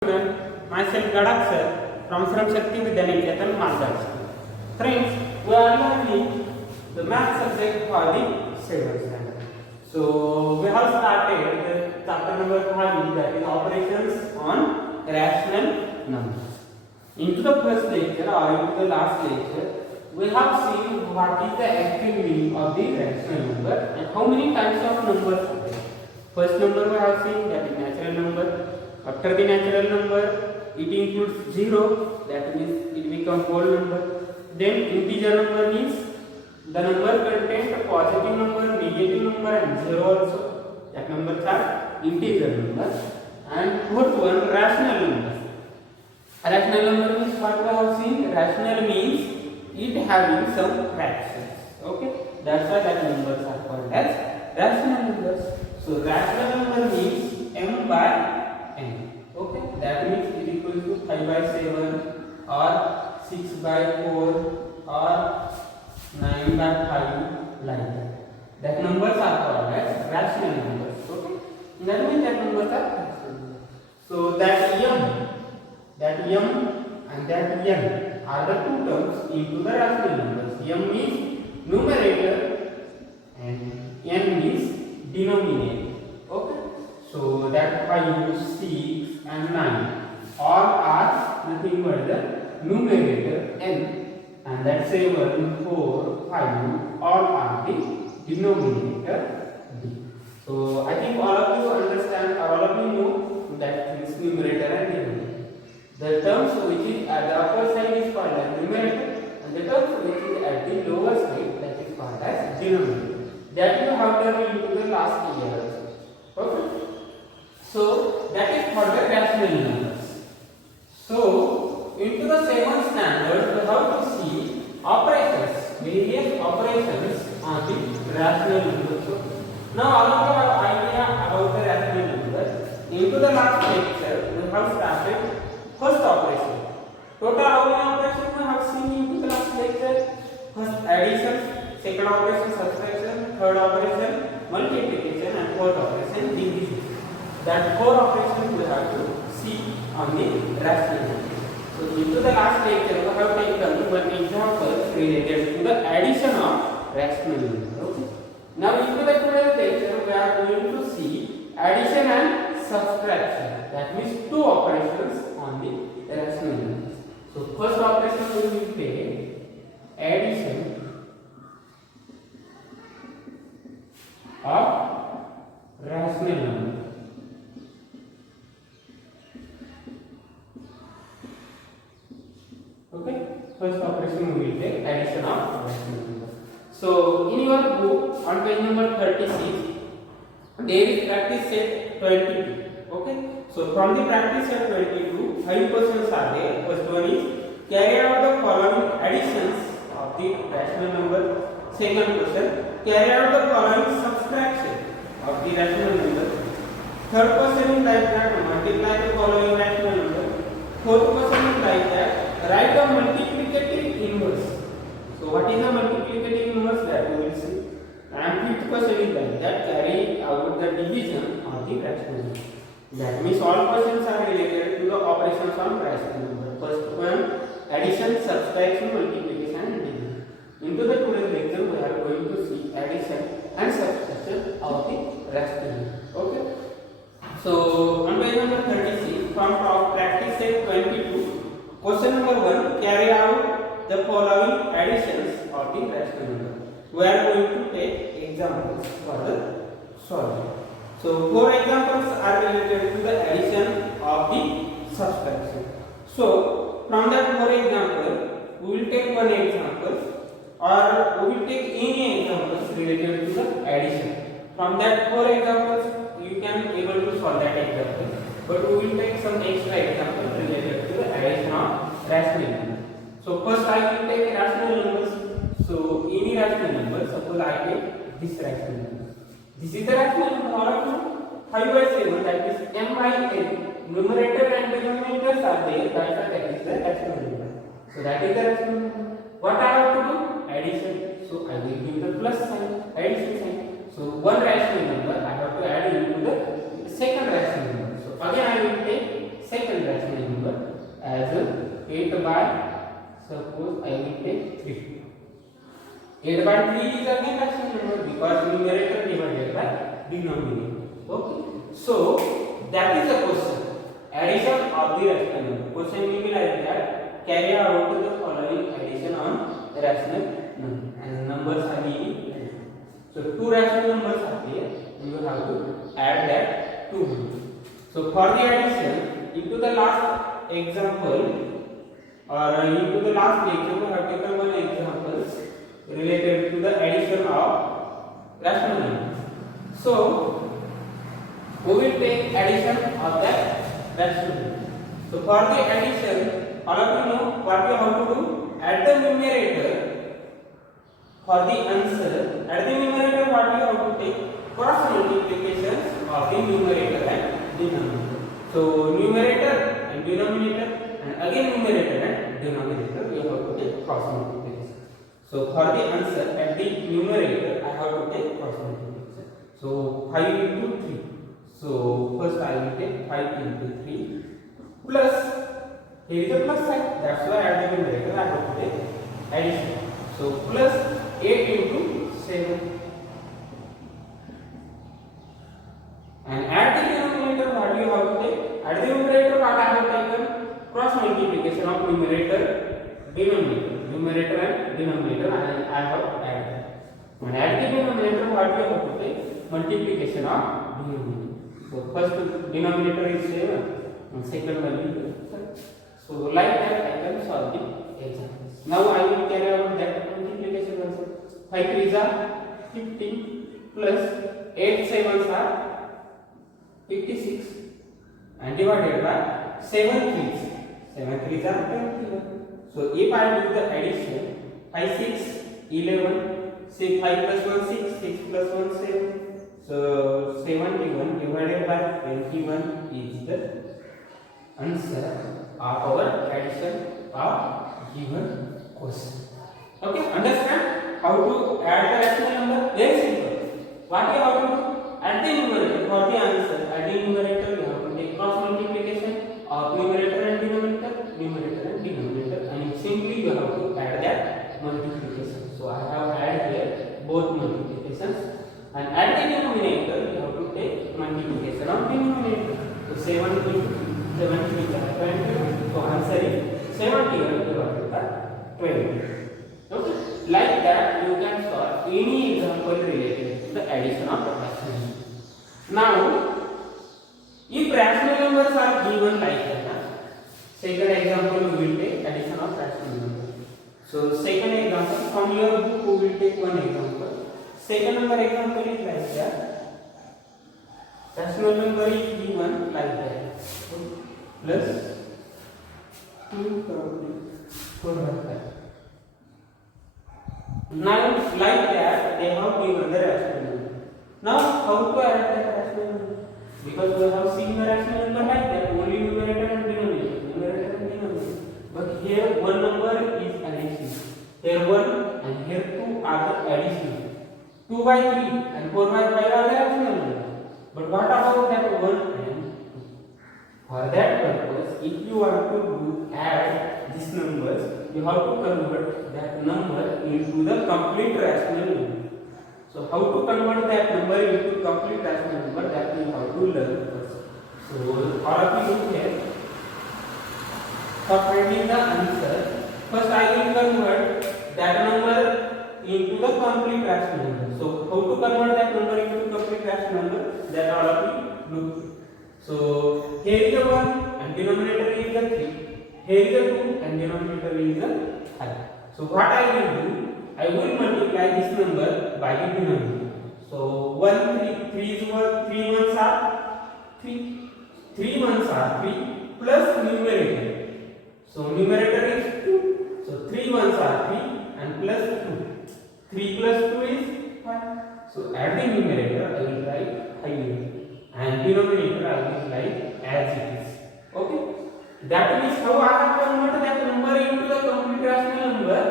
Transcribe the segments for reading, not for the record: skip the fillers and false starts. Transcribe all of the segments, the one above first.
Myself Gadak sir from Shakti Vidyaniketan, Malgaj. Friends, we are learning the math subject for the 7th standard. So we have started the chapter number 5, that is operations on rational numbers. Into the first lecture or into the last lecture, we have seen what is the actual meaning of the rational number and how many types of numbers are there. First number we have seen, that is natural number. After the natural number, it includes 0, that means it becomes whole number. Then integer number means the number contains a positive number, negative number and 0 also. That numbers are integer numbers. And fourth one, rational numbers. Rational number means what we have seen. Rational means it having some fractions. Okay, that's why that numbers are called as rational numbers. So rational number means m by n. Okay, that means it is equal to 5 by 7 or 6 by 4 or 9 by 5 like that. That numbers are called as rational numbers. Okay, that means that numbers are rational numbers. So that m and that n are the two terms into the rational numbers. M is numerator and n is denominator. Okay, so that 5, 6 and 9 all are nothing but the numerator n, and that 7, 4, 5 all are the denominator d. So I think all of you understand, or all of you know that is numerator and denominator. The terms which is at the upper side is called as numerator, and the terms which is at the lower side, that is called as denominator. That you have done into the last year. Okay. So that is for the rational numbers. So into the 7th standard, we have to see operations, various operations on the rational numbers. So now all of you have idea about the rational numbers. Into the last lecture, we have started first operation. Total how many operations we have seen into the last lecture? First addition, second operation subtraction, third operation multiplication, and fourth operation division. That 4 operations we have to see on the rational numbers. So into the last lecture, we have taken one example related to the addition of rational numbers. Okay. Now into the today's lecture, we are going to see addition and subtraction. That means 2 operations on the rational numbers. So first operation we will take addition of rational numbers. Okay, first operation we will take addition of rational numbers. So in your book on page number 36, there is practice set 22. Okay, so from the practice set 22, 5 questions are there. First one is carry out the following additions of the rational number. Second question, carry out the following subtraction of the rational number. Third question is like that, multiply the following rational number. Fourth question is like that, write the multiplicative inverse. So what is the multiplicative inverse, that we will see. And fifth question is like that, carry out the division of the rational number. That means all questions are related to the operations on rational number. First one, addition, subtraction, multiplication and division. Into the today's lecture, we are going to see addition and subtraction of the rational number. Okay. So on page number 36, from practice set 22, question number 1, carry out the following additions of the rational number. We are going to take examples for the solving. So 4 examples are related to the addition of the subtraction. So from that 4 example, we will take one example, or we will take any examples related to the addition. From that 4 examples, you can able to solve that example, but we will take some extra examples related to the addition of rational numbers. So first I will take rational numbers. So any rational number, suppose I take this rational number. This is the rational number, all of you. 5 by 7, that is m by n. Numerator and denominators are there, that is the rational number. So that is the rational number. What I have to do? Addition. So I will give the plus sign, addition sign. So one rational number I have to add into the second rational number. So again I will take second rational as 8 by, suppose I will take 3. 8 by 3 is again rational number because numerator divided by denominator. Okay. So that is the question. Addition of the rational number. Question will be like that. Carry out the following addition on rational number. And numbers are being. So two rational numbers are there. You have to add that two. So for the addition, into the last example or into the last lecture, we have taken one example related to the addition of rational numbers. So we will take addition of that rational number. So for the addition, all of you know what we have to do. At the numerator, for the answer, at the numerator, what we have to take cross multiplication of the numerator and denominator. So numerator and denominator, and again numerator and denominator, we have to take cross multiplication. So for the answer at the numerator, I have to take cross multiplication. So 5 into 3. So first I will take 5 into 3 plus, here is a plus sign, that's why at the numerator I have to take addition. So plus 8 into 7. And at the denominator, what you have to take? At the numerator, what I have taken? Cross multiplication of numerator, denominator. Numerator and denominator, and I have added. And at the denominator, what you have to take? Multiplication of denominator. So first denominator is 7, and second one is 7. So like that, I can solve the examples. Now I will carry out that multiplication also. 5 3s are 15 plus 8 7s are 56 and divided by 7 3s. 7 3s are 21. So if I do the addition, 5 6 11, say 5 plus 1 6, 6 plus 1 7. So 71 divided by 21 is the answer of our addition of given question. Okay, understand how to add the rational number? Very simple. What you have to do? At the numerator, for the answer, at the numerator you have to take cross multiplication of numerator and denominator, and simply you have to add that multiplication. So I have added here both multiplications, and at the denominator you have to take multiplication of denominator. So 7 into 7 3 is 20. So answer is 71 divided by 20. Okay, like that you can solve any example related to the addition of rational numbers. Now, if rational numbers are given like that, second example we will take addition of rational numbers. So second example from your book we will take one example. Second number example is like that. Rational number is given like that. Plus 2 4 Now, like that, they have given the rational number. Now, how to add the rational number? Because we have seen the rational number like that, only numerator and denominator. But here one number is addition. Here 1 and here 2 are the addition. 2 by 3 and 4 by 5 are the rational number. But what about that 1 and 2? For that purpose, if you want to add these numbers, you have to convert that number into the complete rational number. So how to convert that number into complete rational number, that we have to learn first. So all of you look here. For finding the answer, first I will convert that number into the complete rational number. So how to convert that number into complete rational number, that all of you look. So here is the 1 and denominator is the 3. Here is the 2 and denominator is the 5. So what I will do, I will multiply this number by the denominator. So 1 3 is 1, 3 ones are 3, 3 ones are 3 plus numerator. So numerator is 2. So 3 ones are 3 and plus 2. 3 plus 2 is 5. So at the numerator I will write 5 and denominator I will write as it is. Okay. That means how I have converted that number into the complete rational number.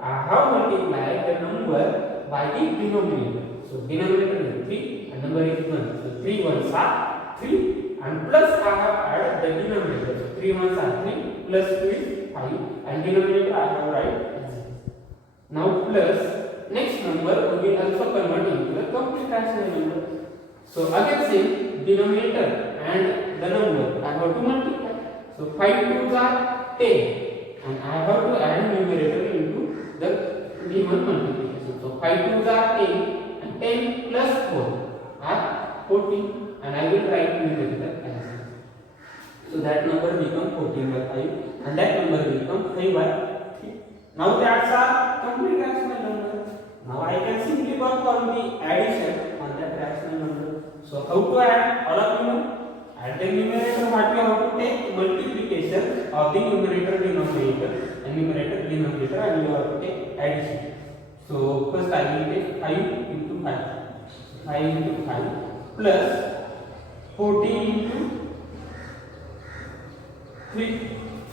I have multiplied the number by the denominator. So denominator is 3 and number is 1. So 3 ones are 3 and plus I have added the denominator. So 3 ones are 3 plus 2 is 5 and denominator I have write. Now plus next number we will also convert into the complete rational number. So again same denominator and the number I have to multiply. So 5 2s are 10 and I have to add numerator into the given multiplication. So 5 2s are 10 and 10 plus 4 are 14 and I will write numerator as. So that number become 14 by 5 and that number become 5 by 3. Now that's our complete rational number. Now I can simply perform the addition on that rational number. So how to add? All of you know. At the numerator what we have to take? Multiplication of the numerator denominator and numerator denominator and you have to take addition. So first I will take 5 into 5. 5 into 5 plus 14 into 3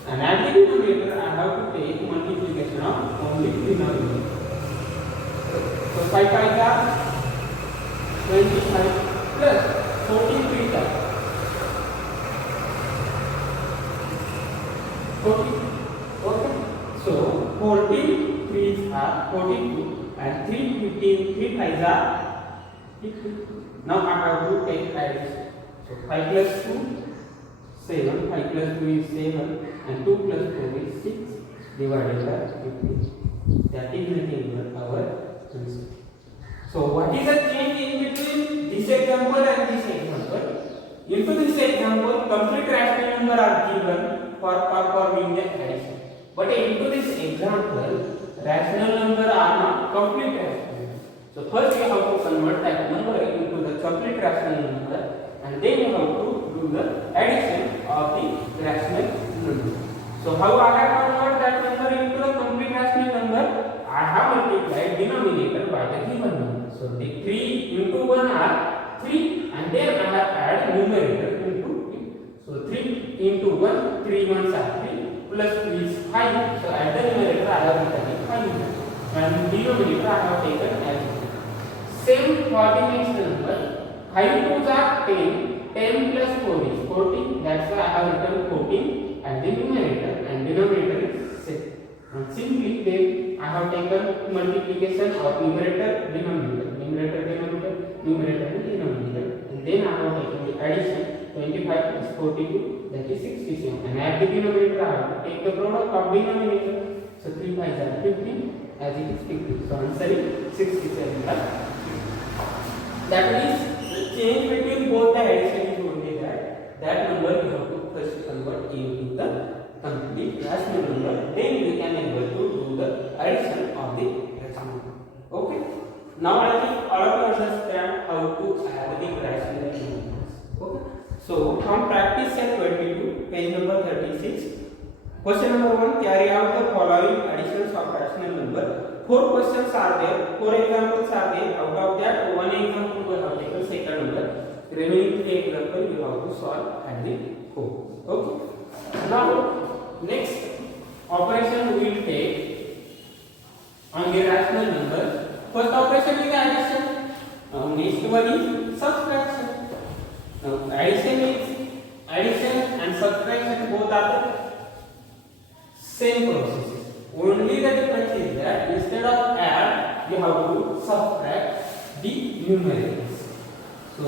and at the denominator I have to take multiplication of only denominator. So 5 5 are 25 plus 14 3 are 40. Okay. So 14 3s are 42 and 3 15 3 5s are 50. Now I have to take addition. So 5 plus 2 7, 5 plus 2 is 7 and 2 plus 4 is 6 divided by 50. That is nothing but our answer. So what is the change in between this example and this example? Into this example, complete rational number are given for performing the addition. But into this example, rational number are not complete rational number. So first we have to convert that number into the complete rational number and then we have to do the addition of the rational number. So how I have convert that number into a complete rational number? I have multiplied denominator by the given number. So the 3 into 1 are 3 and then I have added numerator into it. So 3 into 1, 3 ones are 3 plus 3 is 5. So at the numerator I have written 5 and denominator I have taken as 1. Same for the next number. 5 2s are 10. 10 plus 4 is 14. That's why I have written 14 and the numerator and denominator is 6. And simply then I have taken multiplication of numerator denominator and denominator and then I have taken the addition 25 plus 42 that is 67 and at the denominator I have to take the product of denominator. So 3 5s are 15 as it is 50. So answer is 67 plus 50. That is the change between both the addition is only that number you have to first convert into the complete rational number, then we can able to do the addition of the rational number. Okay. Now I think all of you understand how to add the rational numbers. Okay. So from practice set 22, page number 36. Question number 1: carry out the following additions of rational number. 4 questions are there, 4 examples are there. Out of that, 1 example we have taken second number. Remaining 3 examples you have to solve at the home. Okay. Now next operation we will take on the rational number. First operation is addition. Now next one is subtraction. Now addition and subtraction both are the same process. Only the difference is that instead of add you have to subtract the numerators. So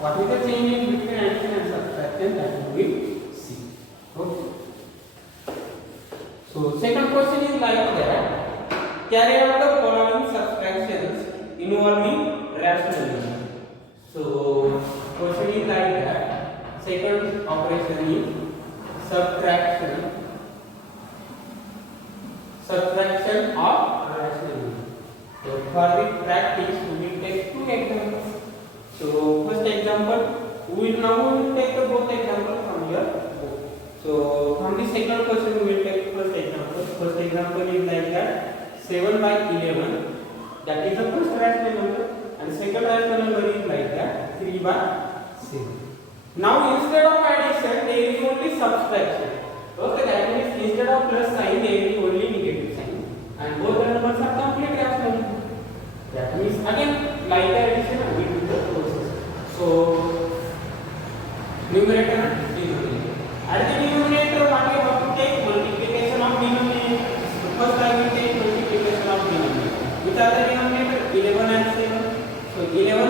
what is the change in between addition and subtraction that we will see. Okay. So second question is like that: carry out the following subtractions involving rational number. So question is like that. Second operation is subtraction of rational number. So for the practice we will take 2 examples. So first example we will take the both examples from your book. So from the second question we will take first example. First example is like that: 7 by 11. That is the first rational number, and second rational number is like that: 3 by 7. Now instead of addition there is only subtraction. Okay, that means instead of plus sign there is only negative sign, and both the numbers are complete rational number. That means again like the addition we do the process. So numerator and denominator. At the numerator what we have to take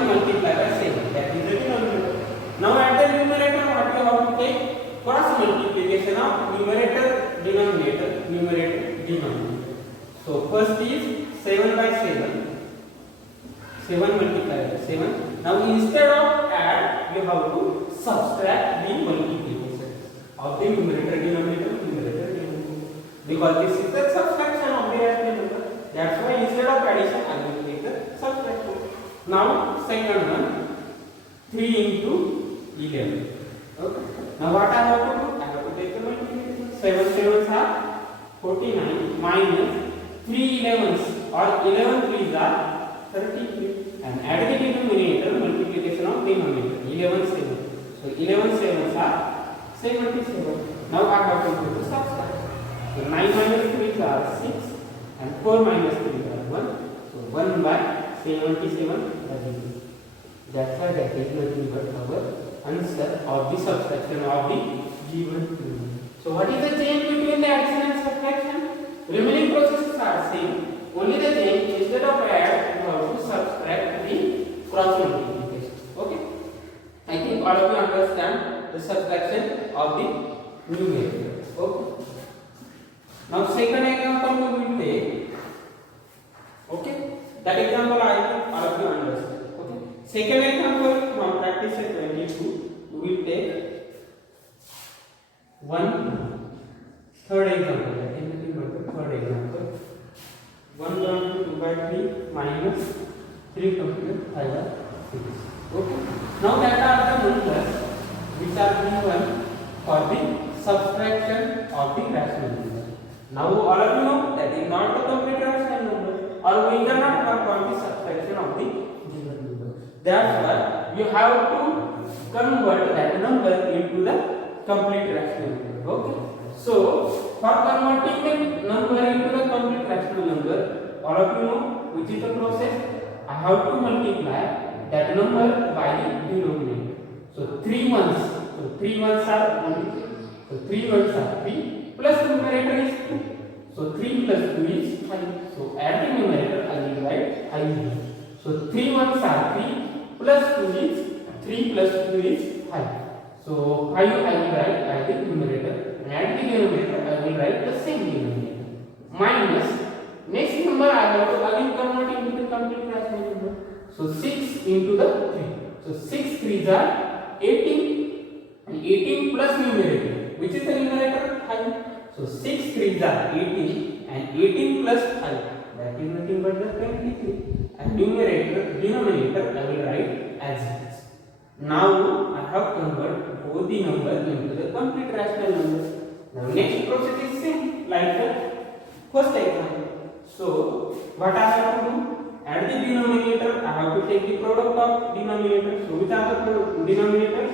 multiply by 7. That is the denominator. Now at the numerator, what you have to take? Cross multiplication of numerator, denominator. So first is 7 by 7. 7 multiplied by 7. Now instead of add, you have to subtract the multiplication of the numerator, denominator. Because this is the subtraction of the rational number. That's why instead of addition, I will take the subtraction. Now second one, 3 into 11. Okay. Now what I have to do? I have to take the multiplication. 7 sevens are 49 minus 3 11s or 11 3s are 33. And add the denominator, multiplication of denominator. 11 7. So 11 sevens are 77. Now I have to do the subtraction. So 9 minus 3 are 6 and 4 minus 3 are 1. So 1 by 77. That's why that is nothing but our answer of the subtraction of the given number. So what is the change between the addition and subtraction? Remaining processes are same. Only the change, instead of add, you have to subtract the cross multiplication. Okay? I think all of you understand the subtraction of the numerator. Okay? Now second example we will take. Okay? That example I think all of you understand. Okay? Second example from practice set 22, we will take one third example. That is nothing but the third example. 1 going to 2 by 3 minus 3 computed 5 by 6. Okay? Now that are the numbers which are given for the subtraction of the rational number. Now all of you know that is not the complete rational number, or we cannot work on the subtraction of the given number. Therefore, you have to convert that number into the complete rational number. Okay? So for converting the number into the complete rational number, all of you know which is the process. I have to multiply that number by the denominator. So 3 ones. So 3 ones are only 3. So 3 ones are 3 plus numerator is 2. So 3 plus 2 is 5. So add the numerator, I will write 5. So 3 ones are 3 plus 2 is 3 plus 2 is 5. So 5 I will write as the numerator, and at the denominator I will write the same denominator. Minus next number I have to again convert into the complete rational number. So 6 into the 3. So 6 3s are 18, and 18 plus numerator. Which is the numerator? 5. So 6 3s are 18, and 18 plus 5. That is nothing but the 23. And denominator I will write as it is. Now I have converted both the numbers into the complete rational number. Now next process is same like the first example. So what I have to do? Add the denominator. I have to take the product of denominator. So which are the denominators?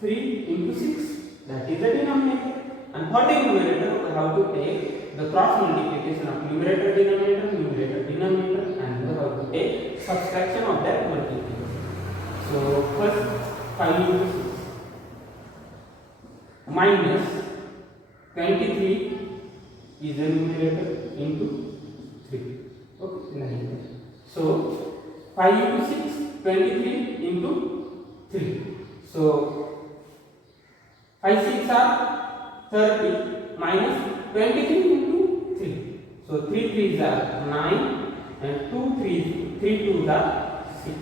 3 into 6. That is the denominator. And for the numerator, we have to take the cross multiplication of numerator, denominator, and we have to take subtraction of that multiplication. So first 5 into 6 minus 23 is the numerator into 3. Okay, so 5 into 6, 23 into 3. So 5 6 are 30 minus 23 into 3. So 3 3s are 9 and 2 2s are 6.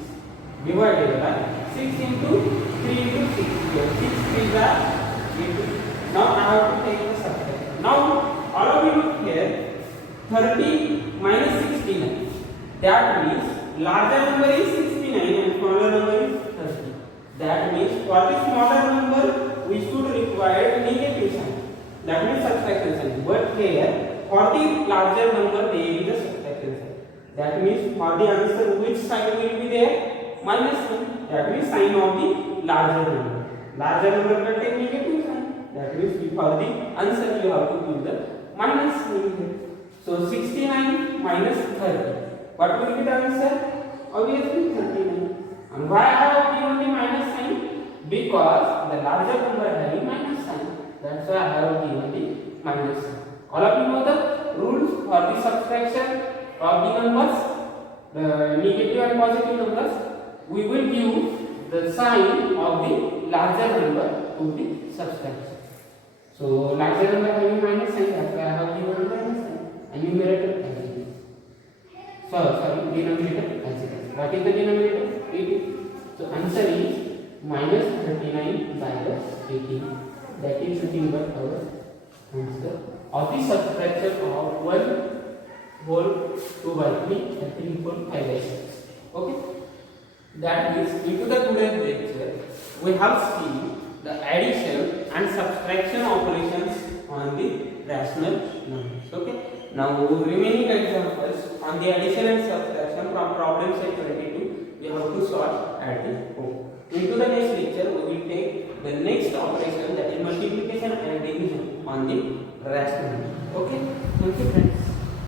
Divided by 6 into 3 into 6. Here 6 3s are 8. Now I have to take the subtraction. Now all of you look here. 30 minus 69. That means larger number is 69 and smaller number is 30. That means for the smaller number we should require negative sign. That means subtraction sign. But here for the larger number there is a subtraction sign. That means for the answer which sign will be there? Minus sign. That means sign of the larger number. Larger number can take negative sign. That means for the answer you have to give the minus sign here. So 69 minus 30. What will be the answer? Obviously 39. And why I have given the minus sign? Because the larger number having minus sign. That's why I have given the minus sign. All of you know the rules for the subtraction of the numbers, the negative and positive numbers. we will give the sign of the larger number to the subtraction. So larger number having minus sign, that's why I have given minus sign, and numerator as it is. Sorry, denominator as it is. What is the denominator? 18. So answer is minus 39 by the 18. That is nothing but our answer of the subtraction of 1 whole to 1 3 and 3 whole 5 by 6. Okay. That means into the today's lecture we have seen the addition and subtraction operations on the rational numbers. Okay. Now remaining examples on the addition and subtraction from problem set 22 we have to solve at the home. Into the next lecture we will take the next operation, that is multiplication and division on the rational number. Okay. Thank you friends.